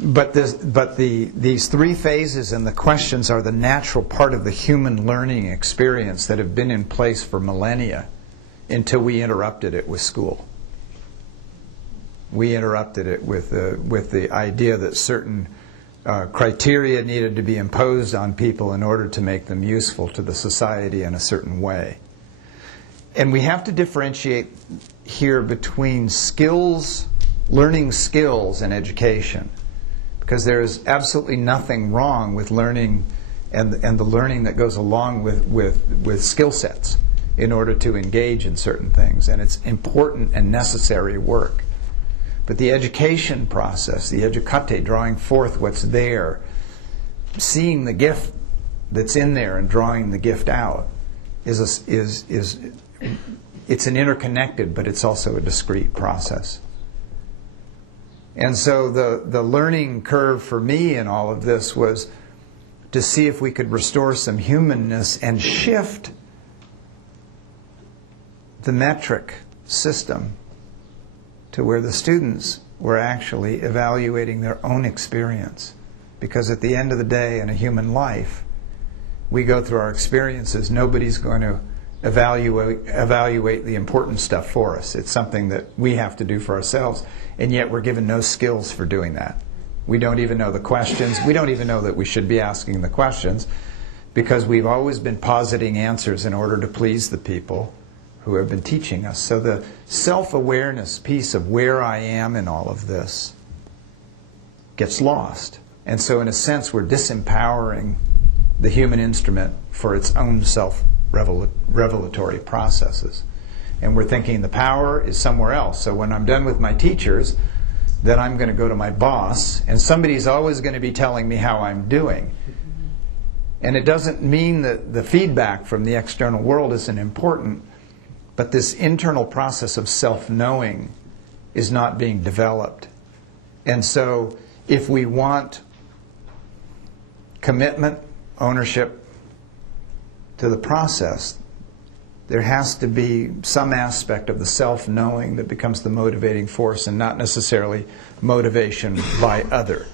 these three phases and the questions are the natural part of the human learning experience that have been in place for millennia until we interrupted it with school. We interrupted it with the idea that certain criteria needed to be imposed on people in order to make them useful to the society in a certain way. And we have to differentiate here between skills, learning skills, and education. Because there is absolutely nothing wrong with learning and the learning that goes along with skill sets in order to engage in certain things. And it's important and necessary work. But the education process, the educate, drawing forth what's there, seeing the gift that's in there and drawing the gift out, it's an interconnected, but it's also a discrete process. And so the learning curve for me in all of this was to see if we could restore some humanness and shift the metric system to where the students were actually evaluating their own experience. Because at the end of the day, in a human life, we go through our experiences. Nobody's going to evaluate the important stuff for us. It's something that we have to do for ourselves, and yet we're given no skills for doing that. We don't even know the questions. We don't even know that we should be asking the questions, because we've always been positing answers in order to please the people who have been teaching us. So the self-awareness piece of where I am in all of this gets lost. And so in a sense, we're disempowering the human instrument for its own self-revelatory processes. And we're thinking the power is somewhere else. So when I'm done with my teachers, then I'm going to go to my boss, and somebody's always going to be telling me how I'm doing. And it doesn't mean that the feedback from the external world isn't important, but this internal process of self-knowing is not being developed. And so if we want commitment, ownership to the process, there has to be some aspect of the self-knowing that becomes the motivating force, and not necessarily motivation by other.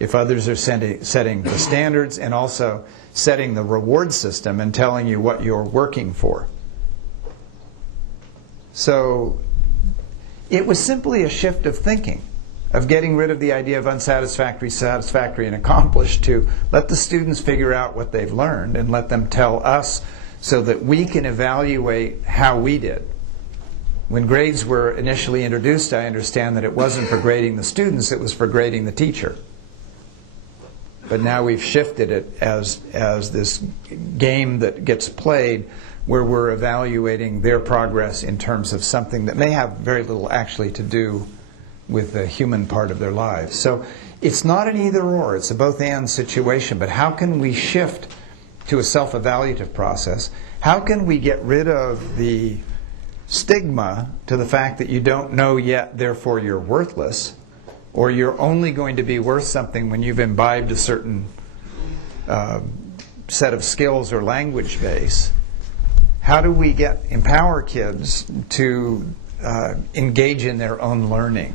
If others are setting the standards and also setting the reward system and telling you what you're working for. So it was simply a shift of thinking, of getting rid of the idea of unsatisfactory, satisfactory, and accomplished, to let the students figure out what they've learned and let them tell us so that we can evaluate how we did. When grades were initially introduced, I understand that it wasn't for grading the students, it was for grading the teacher. But now we've shifted it as this game that gets played, where we're evaluating their progress in terms of something that may have very little actually to do with the human part of their lives. So it's not an either-or, it's a both-and situation. But how can we shift to a self-evaluative process? How can we get rid of the stigma to the fact that you don't know yet, therefore you're worthless, or you're only going to be worth something when you've imbibed a certain set of skills or language base? How do we empower kids to engage in their own learning?